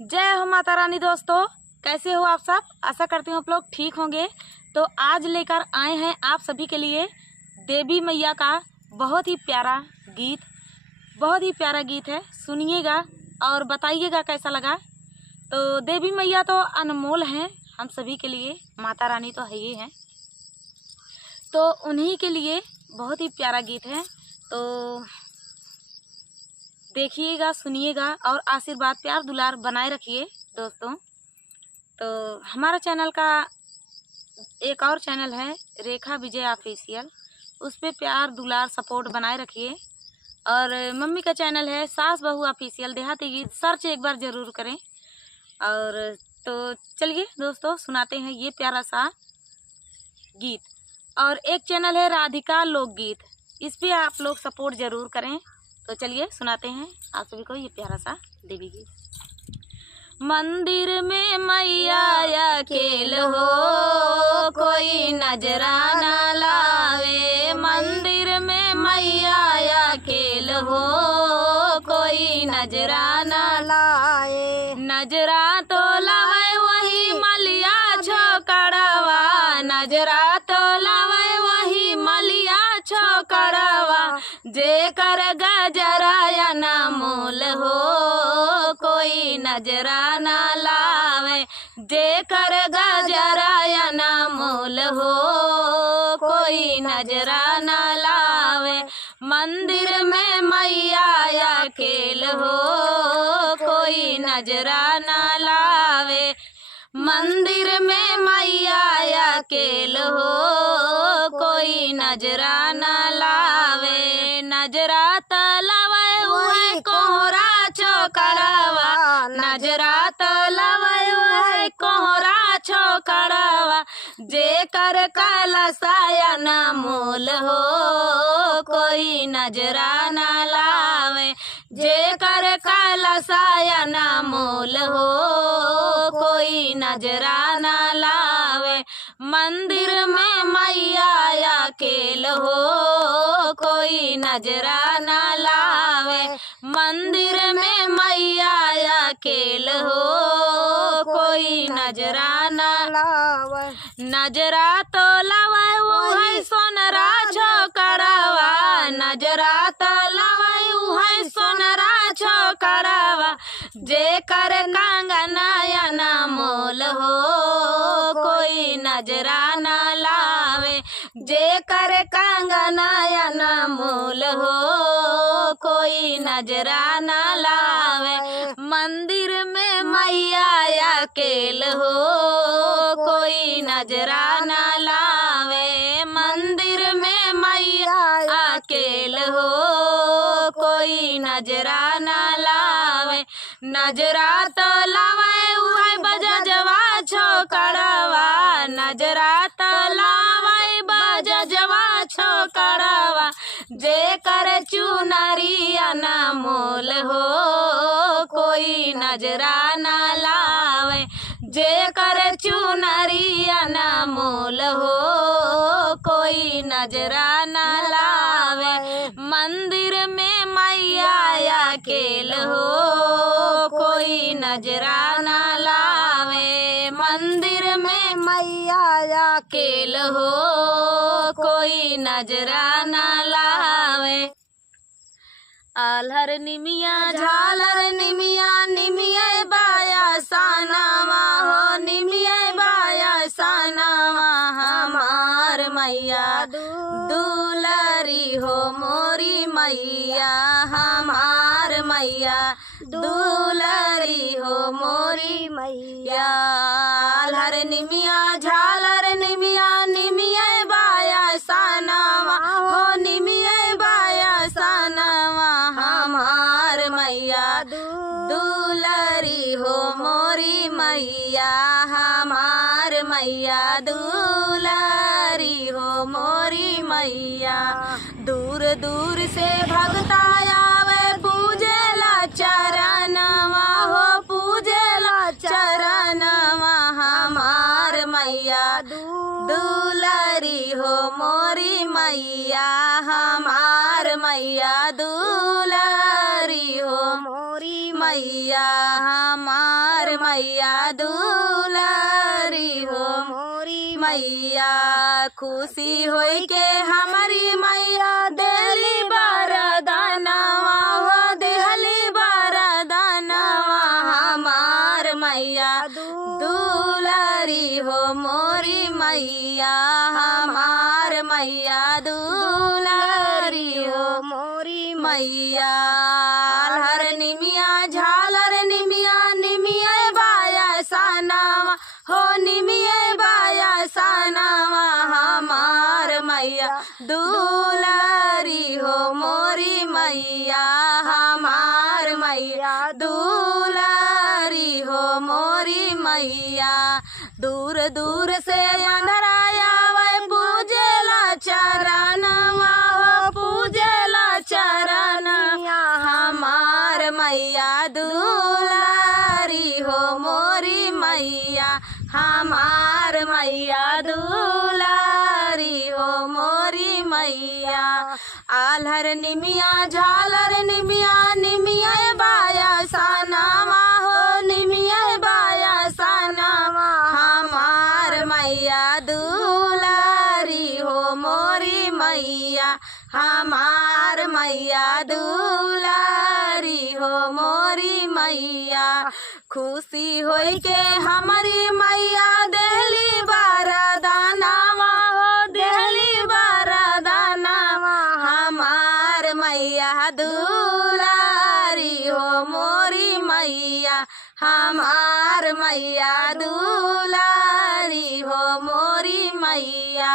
जय हो माता रानी। दोस्तों कैसे हो आप सब? आशा करती हूँ आप लोग ठीक होंगे। तो आज लेकर आए हैं आप सभी के लिए देवी मैया का बहुत ही प्यारा गीत है। सुनिएगा और बताइएगा कैसा लगा। तो देवी मैया तो अनमोल हैं हम सभी के लिए, माता रानी तो है ही हैं, तो उन्हीं के लिए बहुत ही प्यारा गीत है। तो देखिएगा, सुनिएगा और आशीर्वाद प्यार दुलार बनाए रखिए दोस्तों। तो हमारा चैनल का एक और चैनल है रेखा विजय ऑफिशियल, उस पर प्यार दुलार सपोर्ट बनाए रखिए। और मम्मी का चैनल है सास बहू ऑफिशियल देहाती गीत, सर्च एक बार ज़रूर करें। और तो चलिए दोस्तों सुनाते हैं ये प्यारा सा गीत। और एक चैनल है राधिका लोकगीत, इस पर आप लोग सपोर्ट ज़रूर करें। तो चलिए सुनाते हैं आप सभी को ये प्यारा सा देवी गीत। मंदिर में मैया अकेल हो, कोई नजराना लावे। मंदिर में मैया अकेल हो, कोई नजराना लाए। नजरा तो लावे वही मलिया छोकरवा, नजरा तो लावे वही मलिया छोकरवा। जेकर गजराया ना मोल हो, कोई नजरा ना लावे। जेकर गजराया ना मोल हो, कोई नजरा ना लावे। मंदिर में मैया अकेल हो, कोई नजरा ना लावे। मंदिर में मैया अकेल हो, कोई नजरा ना लावे। नजरा तलावे हुए कोहरा छोकरवा, नजरा तलावे हुए कोहरा छोकरवा। जेकर कलसाया ना मोल हो, कोई नजरा ना लावे। जेकर कलसाया ना मोल हो, कोई नजरा ना लावे। मंदिर में मैया अकेल हो, कोई नजरा ना लावे। मंदिर में मैया अकेल हो, कोई नजरा ना लावे। नजरा तो लावे वो है सोनरा छोकरवा, नजरा तो लावे वो है सोनरा छोकरवा। जेकर कंगनाया ना मोल हो, कोई नजरा ना लावे। जेकर कंगनाया ना मोल हो, कोई नजरा ना लावे। मंदिर में मैया अकेल हो, कोई नजरा ना लावे। मंदिर में मैया अकेल हो, कोई नजरा ना लावे। नजरा तो लावे उहे बजजवा छोकरवा, नजरा तो लावे बजजवा छोकरवा। जेकर चुनरिया ना मोल हो, कोई नजरा ना लावे। जेकर चुनरिया ना मोल हो, कोई नजरा ना लावे। मंदिर में मैया अकेल हो, कोई नजरा ना लावे। मंदिर में मैया अकेल हो, कोई नजरा ना लावे। आल्हर निमिया झालर निमिया, निमिया बाया सानावा हो, निमिया बाया सानावा। हमार मैया दुलारी हो मोरी मैया, हमार मैया दुलारी हो मोरी मैया। आल्हर निमिया झालर निमिया, निमिया बाया सानावा हो, निमिया बाया सानावा। हमार मैया दुलारी हो मोरी मैया, हमार मैया दुलारी हो मोरी मैया। दूर दूर से भगता आवे पूजेला चरणवा हो, पूजेला चरणवा। हमार मैया दुलारी हो मोरी मैया, हमार मैया दुलारी हो मोरी मैया। हमार हमार मैया दुलारी हो मोरी मैया खुशी होई के हमारी मैया देली बरदानवा हो देहली बरदानवा हमार मैया दुलारी हो मोरी मैया हमार मैया दुलारी हो मोरी मैया हर निमिया झालर निमिया निमिया बाया सनावा हो निमिया बाया सनावा हमार मैया दुलारी हो मोरी मैया हमार मैया दुलारी हो मोरी मैया दूर दूर से अंधराया वै पूजेला चरणवा हो पूजेला चरण हमार मैया दुलारी हो मोरी मैया हमार मैया दुलारी हो मोरी मैया आल्हर निमिया झालर निमिया निमिया बाया सनावा हो निमिया बाया सनावा हमार मैया दुलारी हो मोरी मैया हमार मैया दुलारी हो मोरी मैया खुशी होई के हमारी मैया देहली बरदानवा हो देहली बरदानवा हमार मैया दुलारी हो मोरी मैया हमार मैया दुलारी हो मोरी मैया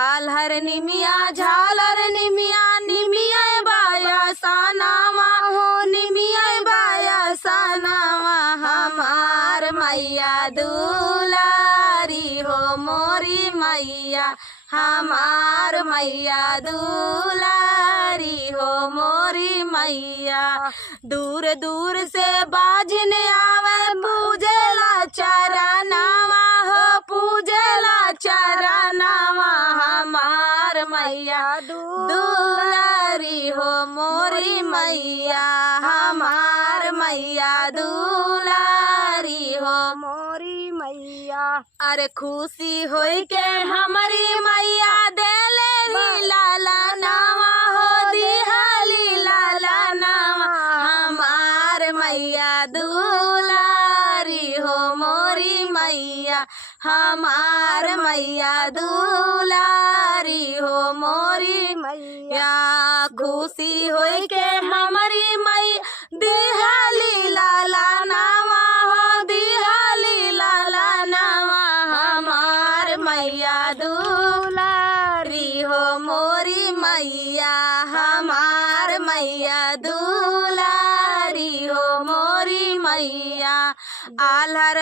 आल्हर निमिया झालर निमिया निमिया बाया सनावा हो निमिया बाया सनावा हमार मैया दुलारी हो मोरी मैया हमार मैया दुलारी हो मोरी मैया दूर दूर से बाजन आवे पूजेला चरणवा हो पूजेला चरणवा हमार मैया दुलारी हो मोरी मैया हमार मैया दुलारी हो मोरी मैया अरे खुशी होई के हमारी मैया देले लाला नावा हो दिहाली लाला नावा हमार मैया दुलारी हो मोरी मैया हमार मैया दुलारी हो मोरी मैया खुशी होई के हमारी मैया दिहाली लाला नावा हो दिहाली लाला नावा हमार मैया दुलारी हो मोरी मैया हमार मैया दुलारी हो मोरी मैया आल्हर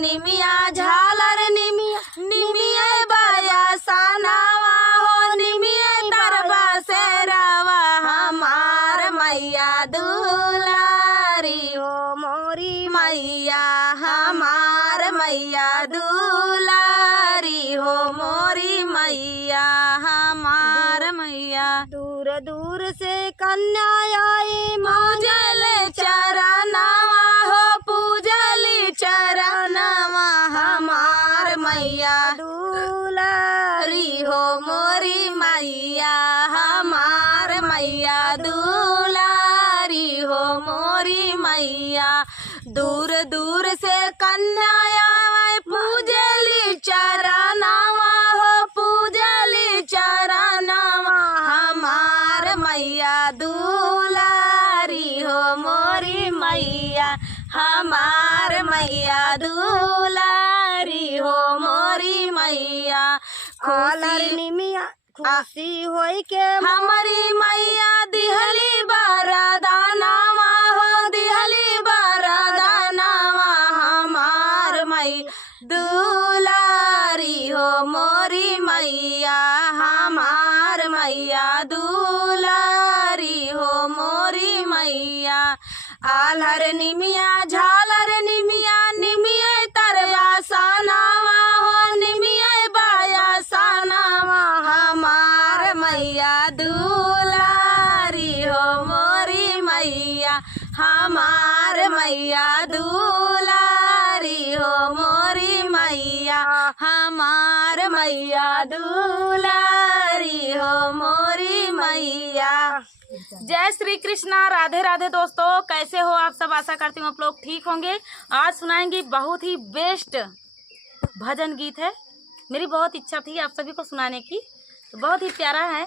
निमिया झालर निमिया निमिया बाया सनावा हो निमिया दरबा से रावा हमार मैया दुलारी हो मोरी मैया हमार मैया दुलारी हो मोरी मैया हमार मैया दूर दूर से कन्या आई पूजल चरणवा हो पूजली चरणवा हमार मैया दुलारी हो मोरी मैया हमार मैया दुलारी हो मोरी मैया दूर दूर से कन्या आवे पूजली चरणवा हो पूजली चरणवा हमार मैया दुलारी हो मोरी मैया हमार मैया दुलारी हो मोरी मैया आल्हर निमिया खुशी होई के हमारी मैया दिहली बरदानवा हो दिहली बरदानवा हमार मैया दुलारी हो मोरी मैया हमार मैया दुलारी हो मोरी मैया आल्हर निमिया झालर निमिया निमिया तरया सनावा हो निमिया बाया सनावा हमार मैया दुलारी हो मोरी मैया हमार मैया दुलारी हो मोरी मैया, हमार मैया दुलारी हो मोरी मैया। जय श्री कृष्णा, राधे राधे दोस्तों, कैसे हो आप सब? आशा करती हूँ आप लोग ठीक होंगे। आज सुनाएंगे बहुत ही बेस्ट भजन गीत है। मेरी बहुत इच्छा थी आप सभी को सुनाने की, तो बहुत ही प्यारा है,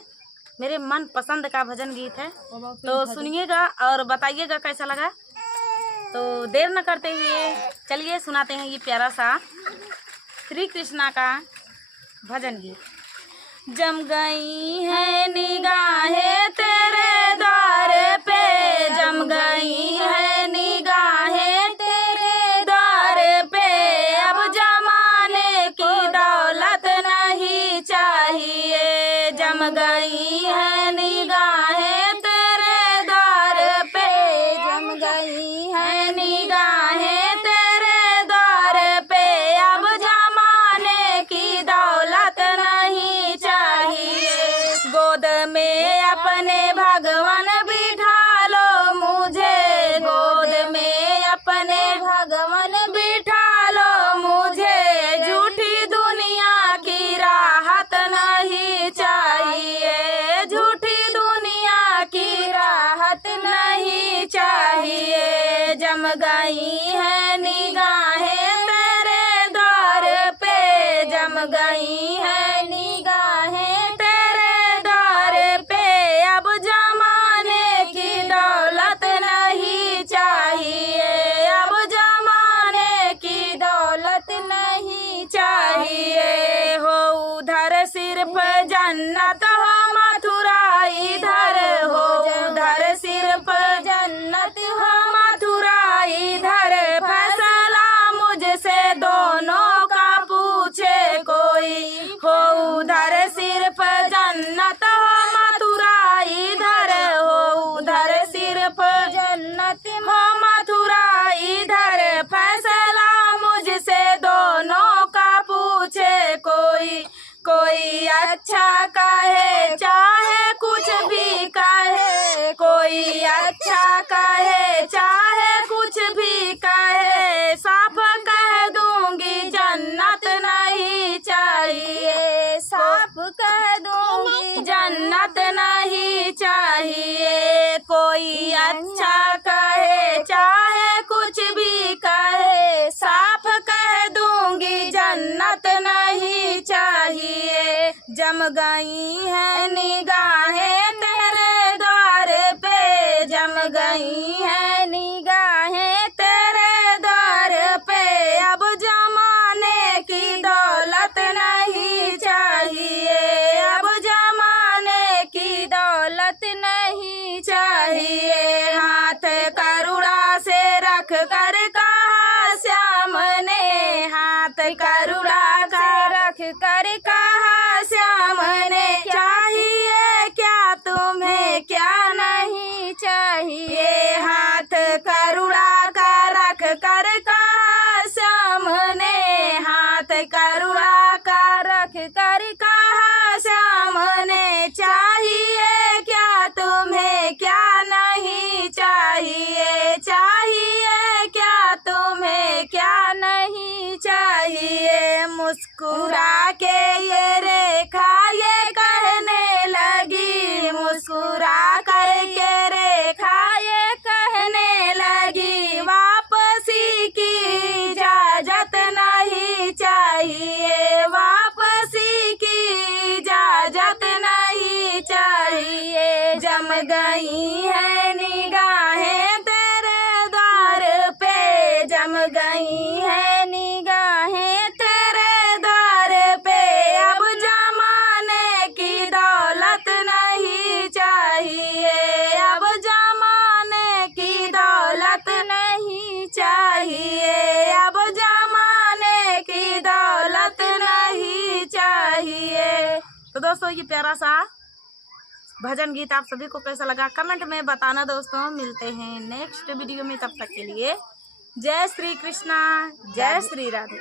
मेरे मन पसंद का भजन गीत है। तो सुनिएगा और बताइएगा कैसा लगा। तो देर न करते हुए चलिए सुनाते हैं ये प्यारा सा श्री कृष्णा का भजन गीत। जम गई है निगाहें तेरे द्वार पे, जम गई है निगाहें तेरे द्वार पे, अब जमाने की दौलत नहीं चाहिए। जम गई है निगाहें तेरे द्वार पे, जम गई है निगाहें तेरे द्वार पे, अब जमाने की दौलत नहीं चाहिए। गोद में अपने भगवान बिठा लो मुझे, गोद में अपने भगवान बिठा लो मुझे, झूठी दुनिया की राहत नहीं चाहिए, झूठी दुनिया की राहत नहीं चाहिए। जम गई है निगाहें तेरे द्वार पे, जम गई है निगाहें तेरे द्वार पे, अब जमाने की दौलत नहीं चाहिए, अब जमाने की दौलत नहीं चाहिए। हो उधर सिर्फ जन्नत हो मथुरा इधर, हो उधर सिर्फ जन्नत हो मथुरा इधर, फैसला मुझसे दोनों का पूछे कोई। हो उधर सिर्फ जन्नत हो मथुरा इधर, हो उधर सिर्फ जन्नत हो मथुरा इधर, फैसला मुझसे दोनों का पूछे कोई। कोई अच्छा कहे चाहे कुछ भी कहे, कोई अच्छा कहे चाहे कुछ भी कहे, साफ कह दूंगी जन्नत नहीं चाहिए, साफ कह दूंगी जन्नत नहीं चाहिए। कोई अच्छा कहे चाहे कुछ भी कहे, साफ कह दूंगी जन्नत नहीं चाहिए। जम गई है निगाहें तेरे द्वार पे, जम गई है निगाहें तेरे द्वार पे, अब जमाने की दौलत नहीं चाहिए, अब जमाने की दौलत नहीं चाहिए। हाथ करुणा से रख कर कहा श्याम ने, हाथ करुणा से रख कर कहा श्याम ने, चाहिए क्या तुम्हें क्या नहीं चाहिए। हाथ करुणा का रख कर कहा श्याम ने, हाथ करुणा का रख कर कहा श्याम ने, चाहिए क्या तुम्हें क्या नहीं चाहिए, चाहिए क्या तुम्हें क्या नहीं चाहिए। मुस्कुरा के ये रेखा ये कहने लगी, मुस्कुरा करके रेखा ये कहने लगी, वापसी की इजाजत नहीं चाहिए, वापसी की इजाजत नहीं चाहिए। जम गई है निगाहें तेरे द्वार पे, जम गई है निगाहें तेरे द्वार पे, अब जमाने की दौलत नहीं चाहिए, अब जमाने की दौलत नहीं चाहिए, अब जमाने की दौलत नहीं चाहिए। तो दोस्तों ये प्यारा सा भजन गीत आप सभी को कैसा लगा कमेंट में बताना दोस्तों। मिलते हैं नेक्स्ट वीडियो में, तब तक के लिए जय श्री कृष्णा, जय श्री राधे।